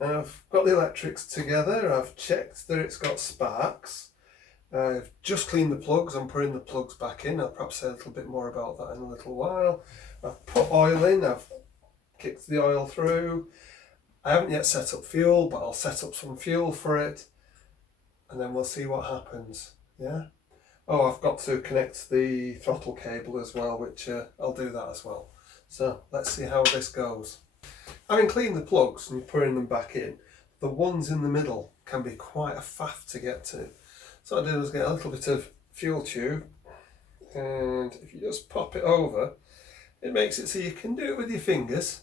I've got the electrics together, I've checked that it's got sparks. I've just cleaned the plugs, I'm putting the plugs back in. I'll perhaps say a little bit more about that in a little while. I've put oil in, I've kicked the oil through. I haven't yet set up fuel, but I'll set up some fuel for it and then we'll see what happens. Yeah. Oh, I've got to connect the throttle cable as well, which I'll do that as well. So let's see how this goes. Having cleaned the plugs and putting them back in, the ones in the middle can be quite a faff to get to. So what I do is get a little bit of fuel tube, and if you just pop it over, it makes it so you can do it with your fingers,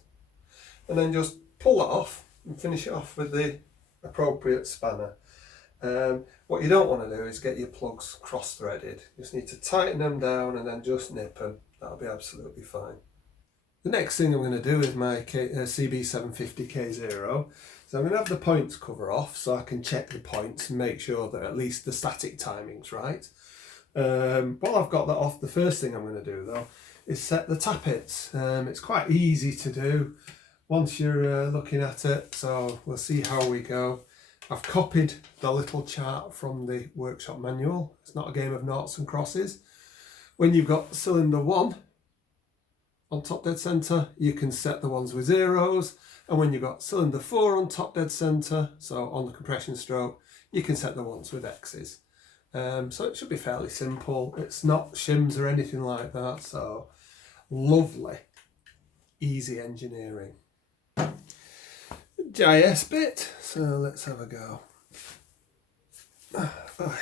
and then just pull that off and finish it off with the appropriate spanner. What you don't want to do is get your plugs cross-threaded. You just need to tighten them down and then just nip them. That'll be absolutely fine. The next thing I'm going to do with my CB750 K0 is I'm going to have the points cover off so I can check the points and make sure that at least the static timing's right. While I've got that off, the first thing I'm going to do though is set the tappets. It's quite easy to do once you're looking at it, so we'll see how we go. I've copied the little chart from the workshop manual. It's not a game of noughts and crosses. When you've got cylinder 1 on top dead centre, you can set the ones with zeros, and when you've got cylinder 4 on top dead centre, so on the compression stroke, you can set the ones with X's. So it should be fairly simple. It's not shims or anything like that, so lovely, easy engineering. GIS bit, so let's have a go.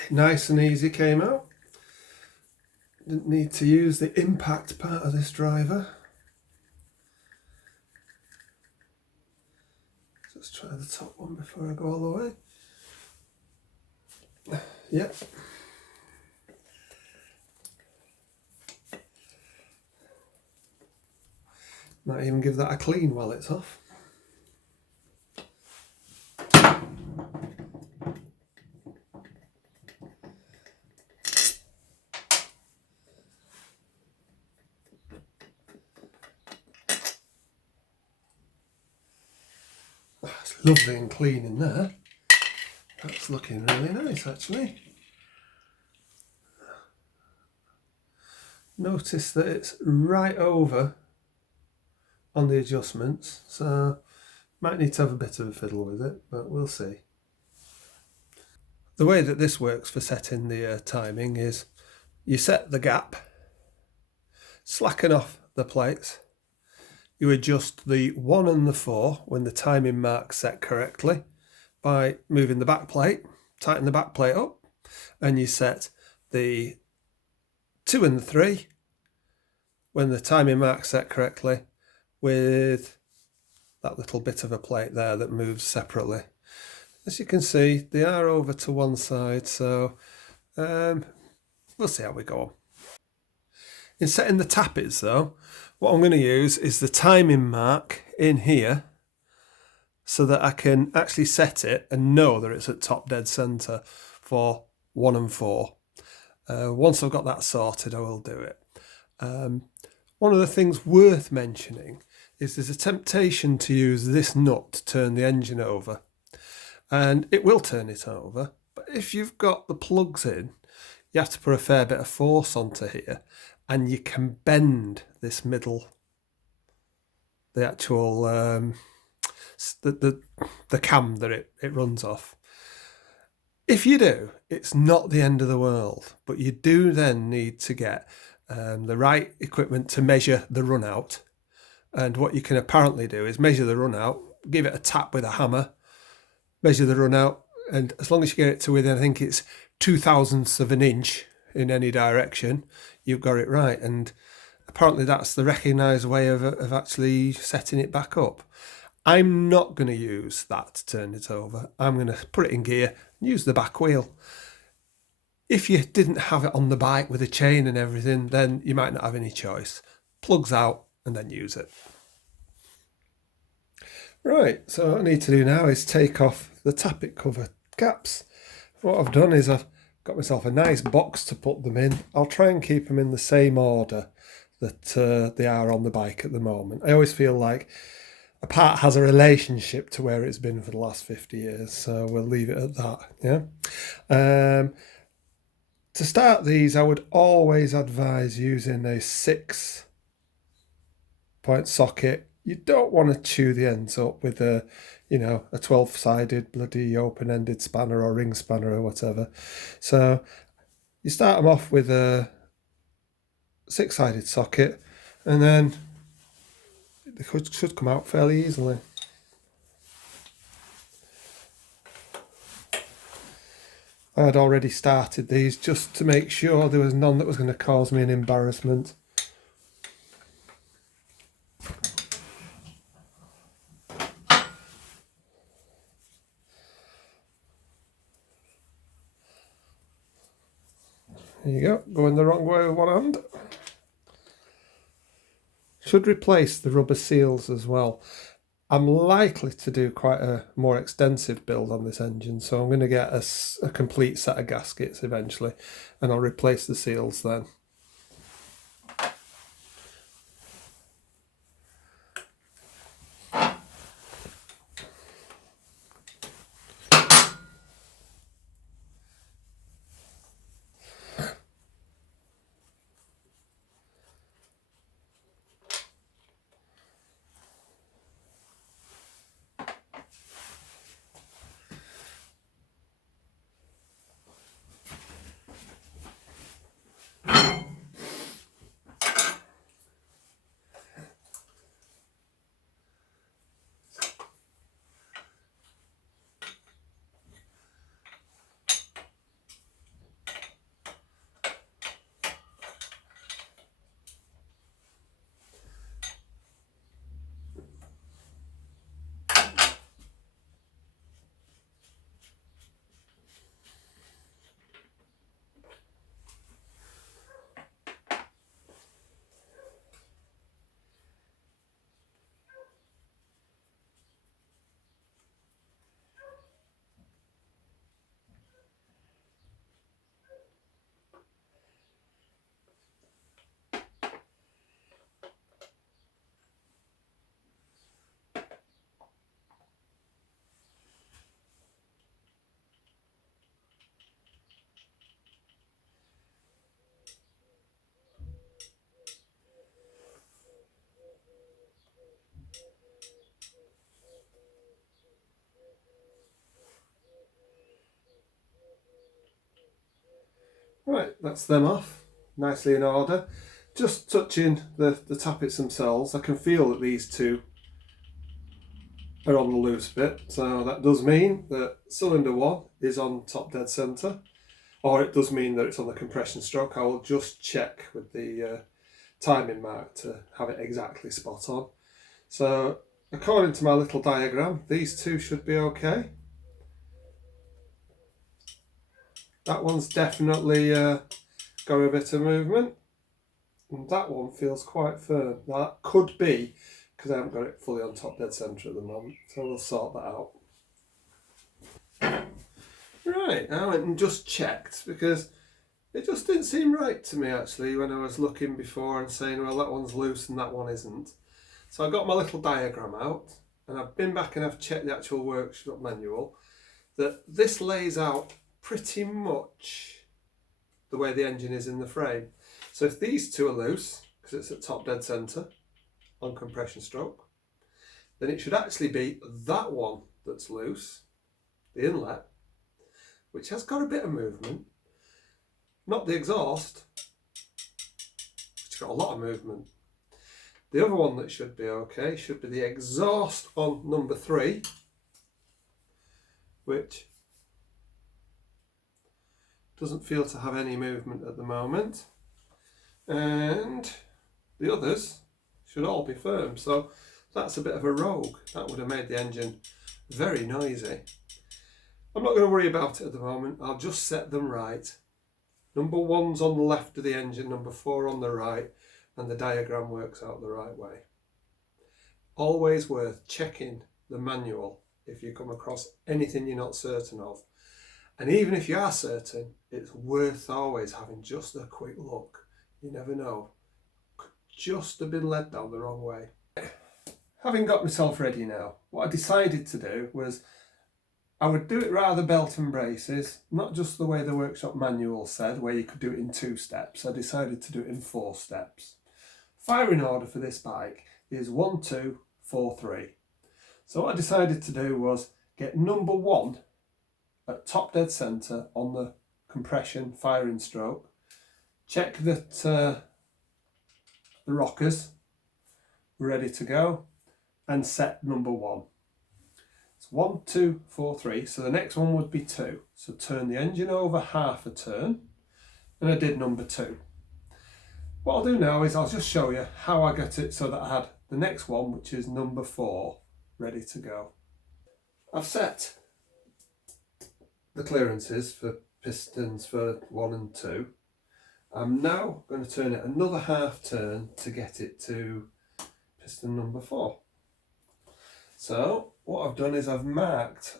Nice and easy came out. Didn't need to use the impact part of this driver. Let's try the top one before I go all the way. Yep. Might even give that a clean while it's off. It's lovely and clean in there. That's looking really nice actually. Notice that it's right over on the adjustments, so might need to have a bit of a fiddle with it, but we'll see. The way that this works for setting the timing is you set the gap, slacken off the plates, you adjust the 1 and the 4 when the timing mark's set correctly by moving the back plate, tighten the back plate up, and you set the 2 and the 3 when the timing mark's set correctly with that little bit of a plate there that moves separately. As you can see, they are over to one side, so we'll see how we go. In setting the tappets though, what I'm going to use is the timing mark in here so that I can actually set it and know that it's at top dead centre for 1 and 4. Once I've got that sorted, I will do it. One of the things worth mentioning is there's a temptation to use this nut to turn the engine over, and it will turn it over, but if you've got the plugs in, you have to put a fair bit of force onto here, and you can bend this middle, the actual the cam that it runs off. If you do, it's not the end of the world, but you do then need to get the right equipment to measure the run out. And what you can apparently do is measure the run out, give it a tap with a hammer, measure the run out, and as long as you get it to within, I think it's 0.02 of an inch in any direction, you've got it right. And apparently that's the recognised way of actually setting it back up. I'm not going to use that to turn it over. I'm going to put it in gear and use the back wheel. If you didn't have it on the bike with a chain and everything, then you might not have any choice. Plugs out and then use it. Right, so what I need to do now is take off the tappet cover caps. What I've done is I've got myself a nice box to put them in. I'll try and keep them in the same order that they are on the bike at the moment. I always feel like a part has a relationship to where it's been for the last 50 years, so we'll leave it at that. Yeah. To start these, I would always advise using a 6-point socket. You don't want to chew the ends up with a 12-sided bloody open-ended spanner or ring spanner or whatever. So you start them off with a 6-sided socket, and then they should come out fairly easily. I had already started these just to make sure there was none that was going to cause me an embarrassment. There you go, going the wrong way with one hand. Should replace the rubber seals as well. I'm likely to do quite a more extensive build on this engine, so I'm going to get a complete set of gaskets eventually, and I'll replace the seals then. Right, that's them off, nicely in order. Just touching the tappets themselves, I can feel that these two are on the loose bit, so that does mean that cylinder 1 is on top dead centre, or it does mean that it's on the compression stroke. I will just check with the timing mark to have it exactly spot on. So according to my little diagram, these two should be okay. That one's definitely got a bit of movement, and that one feels quite firm. Now that could be because I haven't got it fully on top dead centre at the moment, so we'll sort that out. Right, I went and just checked because it just didn't seem right to me actually when I was looking before and saying, well, that one's loose and that one isn't. So I got my little diagram out and I've been back and I've checked the actual workshop manual, that this lays out pretty much the way the engine is in the frame. So if these two are loose, because it's at top dead centre on compression stroke, then it should actually be that one that's loose, the inlet, which has got a bit of movement, not the exhaust, which has got a lot of movement. The other one that should be okay should be the exhaust on number 3, which doesn't feel to have any movement at the moment, and the others should all be firm. So that's a bit of a rogue. That would have made the engine very noisy. I'm not going to worry about it at the moment. I'll just set them right. Number 1's on the left of the engine, number 4 on the right, and the diagram works out the right way. Always worth checking the manual if you come across anything you're not certain of. And even if you are certain, it's worth always having just a quick look. You never know. Could just have been led down the wrong way. having got myself ready now, what I decided to do was I would do it rather belt and braces, not just the way the workshop manual said, where you could do it in 2 steps. I decided to do it in 4 steps. Firing order for this bike is 1, 2, 4, 3. So what I decided to do was get number 1 at top dead centre on the compression firing stroke, check that the rockers were ready to go, and set number 1. It's 1, 2, 4, 3. So the next one would be 2. So turn the engine over half a turn, and I did number 2. What I'll do now is I'll just show you how I got it so that I had the next one, which is number 4, ready to go. I've set the clearances for pistons for 1 and 2. I'm now going to turn it another half turn to get it to piston number 4. So what I've done is I've marked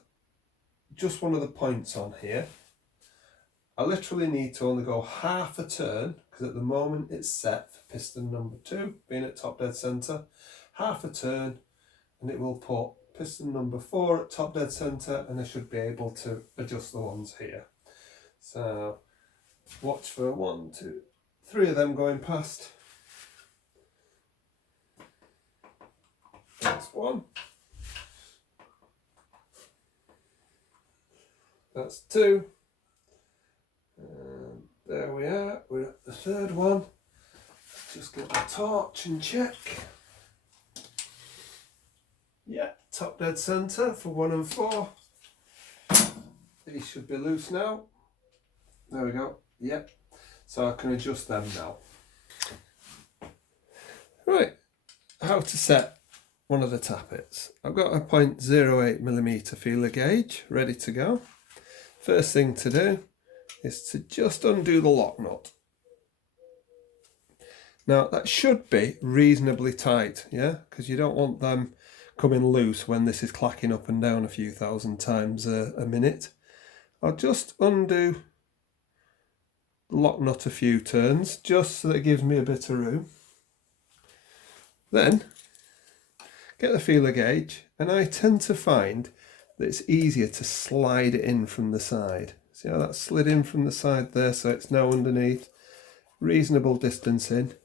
just one of the points on here. I literally need to only go half a turn, because at the moment it's set for piston number 2, being at top dead centre. Half a turn, and it will put piston number 4 at top dead centre, and I should be able to adjust the ones here. So watch for 1, 2, 3 of them going past. That's 1. That's 2. And there we are, we're at the 3rd one. Just get the torch and check. Yeah, top dead centre for 1 and 4. These should be loose now. There we go. Yep. So I can adjust them now. Right, how to set one of the tappets. I've got a 0.08mm feeler gauge ready to go. First thing to do is to just undo the lock nut. Now that should be reasonably tight, yeah, because you don't want them coming loose when this is clacking up and down a few thousand times a minute. I'll just undo the lock nut a few turns just so that it gives me a bit of room. Then get the feeler gauge, and I tend to find that it's easier to slide it in from the side. See how that slid in from the side there, so it's now underneath, reasonable distance in.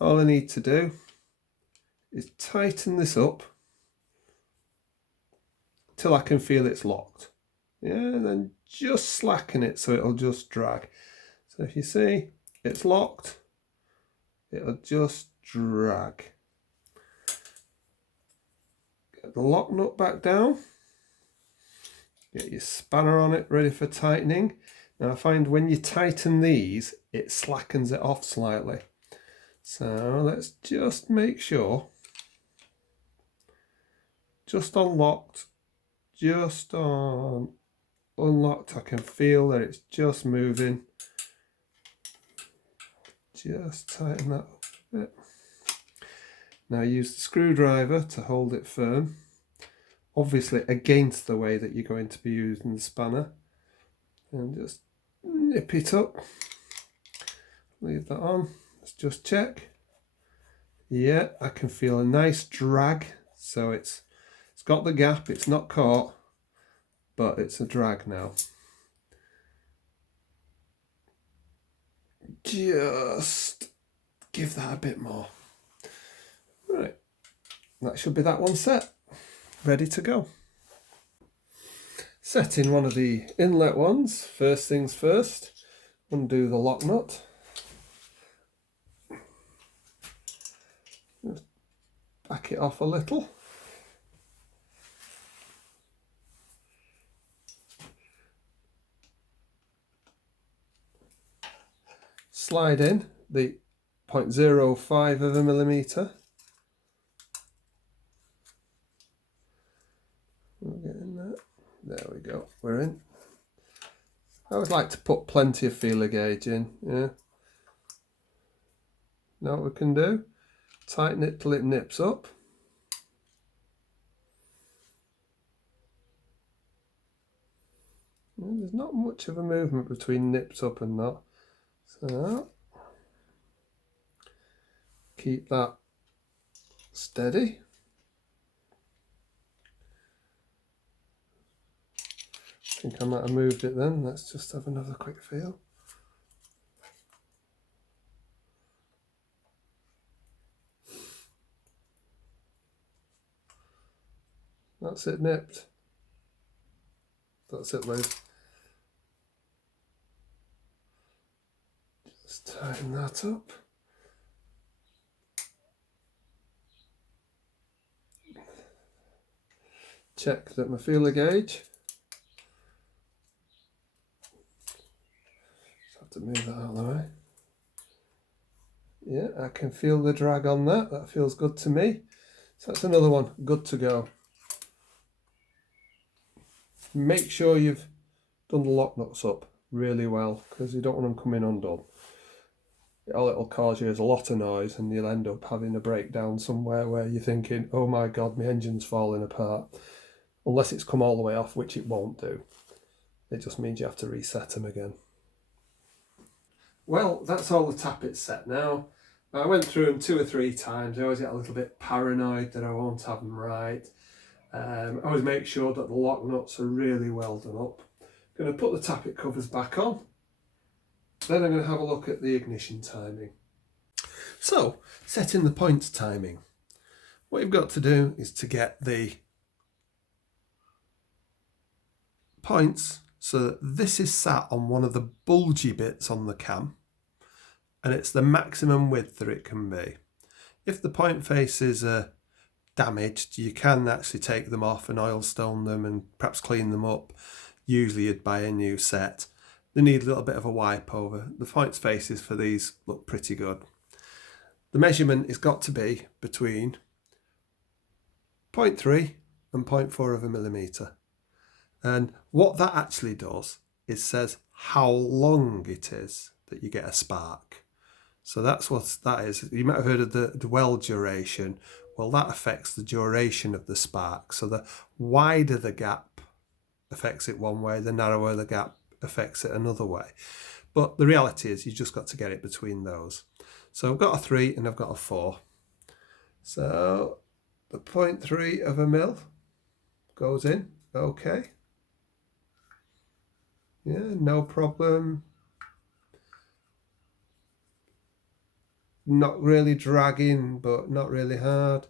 All I need to do is tighten this up till I can feel it's locked. Yeah, and then just slacken it so it'll just drag. So if you see it's locked, it'll just drag. Get the lock nut back down. Get your spanner on it ready for tightening. Now I find when you tighten these, it slackens it off slightly. So let's just make sure. Just on locked, just on unlocked, I can feel that it's just moving. Just tighten that up a bit. Now use the screwdriver to hold it firm. Obviously against the way that you're going to be using the spanner. And just nip it up. Leave that on. Let's just check. Yeah, I can feel a nice drag. So it's got the gap, it's not caught, but it's a drag now. Just give that a bit more. Right, that should be that one set. Ready to go. Setting one of the inlet ones. First things first, undo the lock nut. Just back it off a little. Slide in the 0.05 of a millimetre. We'll get in there. There we go, we're in. I always like to put plenty of feeler gauge in, yeah. Now what we can do, tighten it till it nips up. And there's not much of a movement between nips up and not. So keep that Steady. I think I might have moved it then. Let's just have another quick feel. That's it nipped. That's it, Liz. Just tighten that up. Check that my feeler gauge. Just have to move that out of the way. Yeah, I can feel the drag on that. That feels good to me. So that's another one, good to go. Make sure you've done the lock nuts up really well, because you don't want them coming undone. All it'll cause you is a lot of noise, and you'll end up having a breakdown somewhere where you're thinking, oh my god, my engine's falling apart. Unless it's come all the way off, which it won't do. It just means you have to reset them again. Well, that's all the tappets set now. I went through them 2 or 3 times. I always get a little bit paranoid that I won't have them right. I always make sure that the lock nuts are really well done up. I'm going to put the tappet covers back on. Then I'm going to have a look at the ignition timing. So, setting the points timing. What you've got to do is to get the points so that this is sat on one of the bulgy bits on the cam, and it's the maximum width that it can be. If the point faces are damaged, you can actually take them off and oil stone them and perhaps clean them up. Usually you'd buy a new set. They need a little bit of a wipe over. The points faces for these look pretty good. The measurement has got to be between 0.3 and 0.4 of a millimetre. And what that actually does is says how long it is that you get a spark. So that's what that is. You might have heard of the dwell duration. Well, that affects the duration of the spark. So the wider the gap affects it one way, the narrower the gap affects it another way. But the reality is you've just got to get it between those. So I've got a 3 and I've got a 4. So the 0.3 of a mil goes in. Okay. Yeah, no problem. Not really dragging, but not really hard.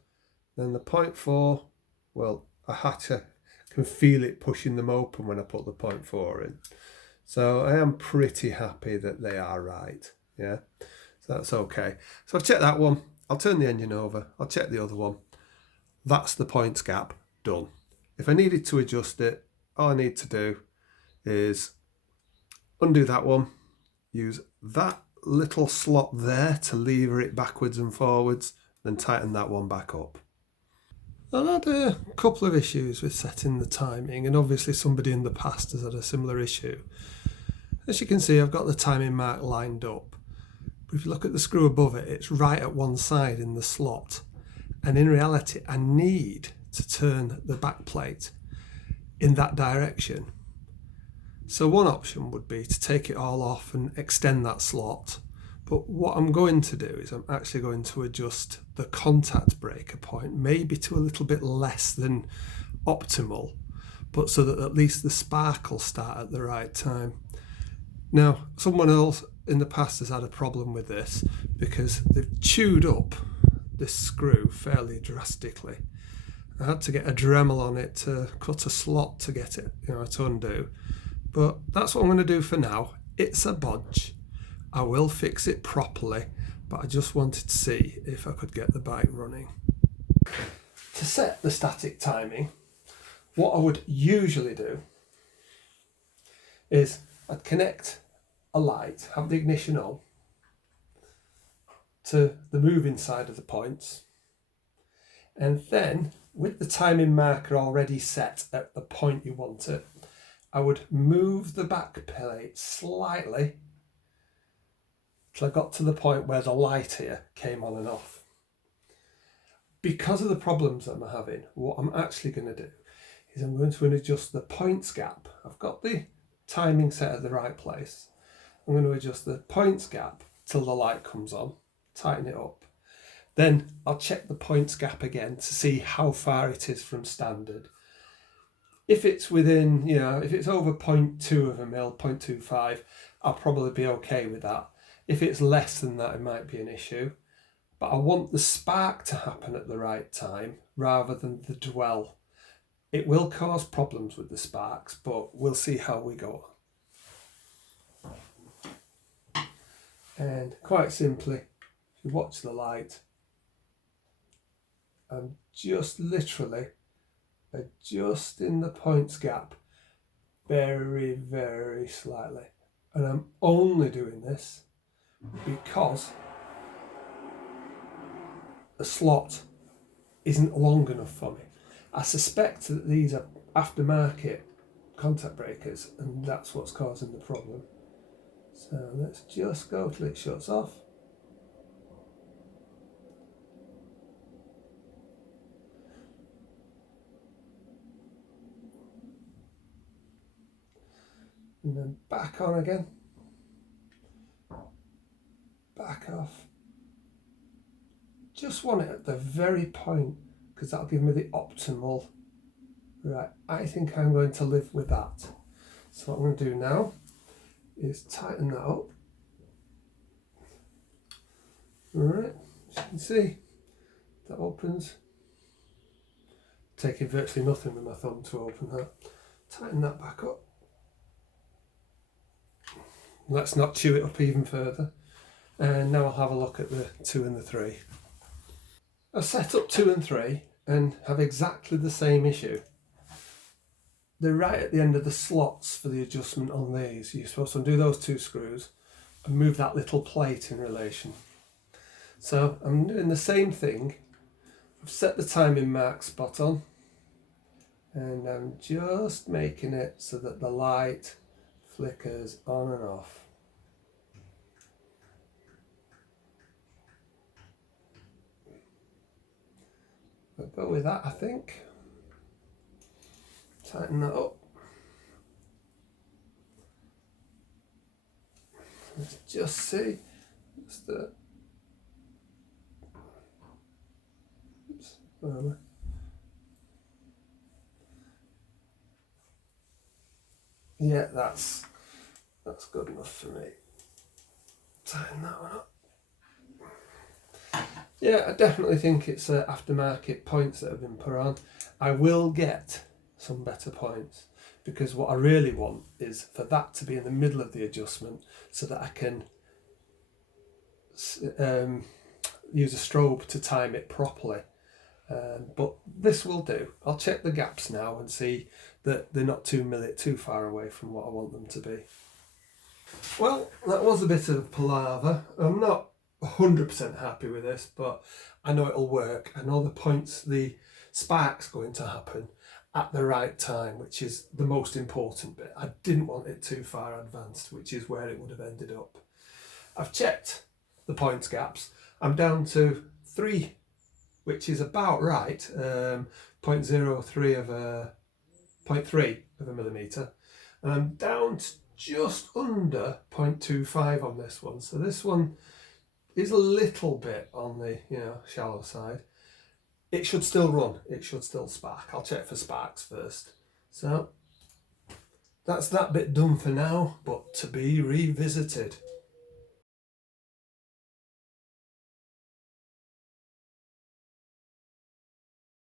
Then the 0.4, well, I can feel it pushing them open when I put the 0.4 in. So I am pretty happy that they are right. Yeah, so that's okay. So I've checked that one. I'll turn the engine over. I'll check the other one. That's the points gap done. If I needed to adjust it, all I need to do is undo that one, use that little slot there to lever it backwards and forwards, then tighten that one back up. I've had a couple of issues with setting the timing, and obviously somebody in the past has had a similar issue. As you can see, I've got the timing mark lined up, but if you look at the screw above it, it's right at one side in the slot, and in reality I need to turn the back plate in that direction. So one option would be to take it all off and extend that slot. But what I'm going to do is I'm actually going to adjust the contact breaker point, maybe to a little bit less than optimal, but so that at least the spark will start at the right time. Now, someone else in the past has had a problem with this because they've chewed up this screw fairly drastically. I had to get a Dremel on it to cut a slot to get it, to undo. But that's what I'm going to do for now. It's a bodge. I will fix it properly, but I just wanted to see if I could get the bike running. To set the static timing, what I would usually do is I'd connect a light, have the ignition on, to the moving side of the points, and then with the timing marker already set at the point you want it, I would move the back plate slightly till I got to the point where the light here came on and off. Because of the problems that I'm having, what I'm actually going to do is I'm going to adjust the points gap. I've got the timing set at the right place. I'm going to adjust the points gap till the light comes on, tighten it up. Then I'll check the points gap again to see how far it is from standard. If it's within, if it's over 0.2 of a mil, 0.25, I'll probably be okay with that. If it's less than that, it might be an issue. But I want the spark to happen at the right time rather than the dwell. It will cause problems with the sparks, but we'll see how we go. And quite simply, if you watch the light, I'm just literally adjusting the points gap very, very slightly. And I'm only doing this because the slot isn't long enough for me. I suspect that these are aftermarket contact breakers, and that's what's causing the problem. So let's just go till it shuts off. And then back on again. Back off. Just want it at the very point, because that'll give me the optimal. Right, I think I'm going to live with that. So what I'm going to do now is tighten that up. Alright, as you can see, that opens. Taking virtually nothing with my thumb to open that. Tighten that back up. Let's not chew it up even further. And now I'll have a look at the 2 and the 3. I've set up 2 and 3 and have exactly the same issue. They're right at the end of the slots for the adjustment on these. You're supposed to undo those 2 screws and move that little plate in relation. So I'm doing the same thing. I've set the timing mark spot on, and I'm just making it so that the light flickers on and off. I'll go with that, I think. Tighten that up. Let's just see. It's the... Oops, where am I? Yeah, that's good enough for me. Tighten that one up. Yeah, I definitely think it's aftermarket points that have been put on. I will get some better points, because what I really want is for that to be in the middle of the adjustment so that I can use a strobe to time it properly. But this will do. I'll check the gaps now and see that they're not too far away from what I want them to be. Well, that was a bit of palaver. I'm not 100% happy with this, but I know it'll work. I know the spark's going to happen at the right time, which is the most important bit. I didn't want it too far advanced, which is where it would have ended up. I've checked the points gaps. I'm down to 3, which is about right. 0.03 of a 0.3 of a millimetre, and I'm down to just under 0.25 on this one. So this one is a little bit on the shallow side. It should still run. It should still spark. I'll check for sparks first. So that's that bit done for now, but to be revisited.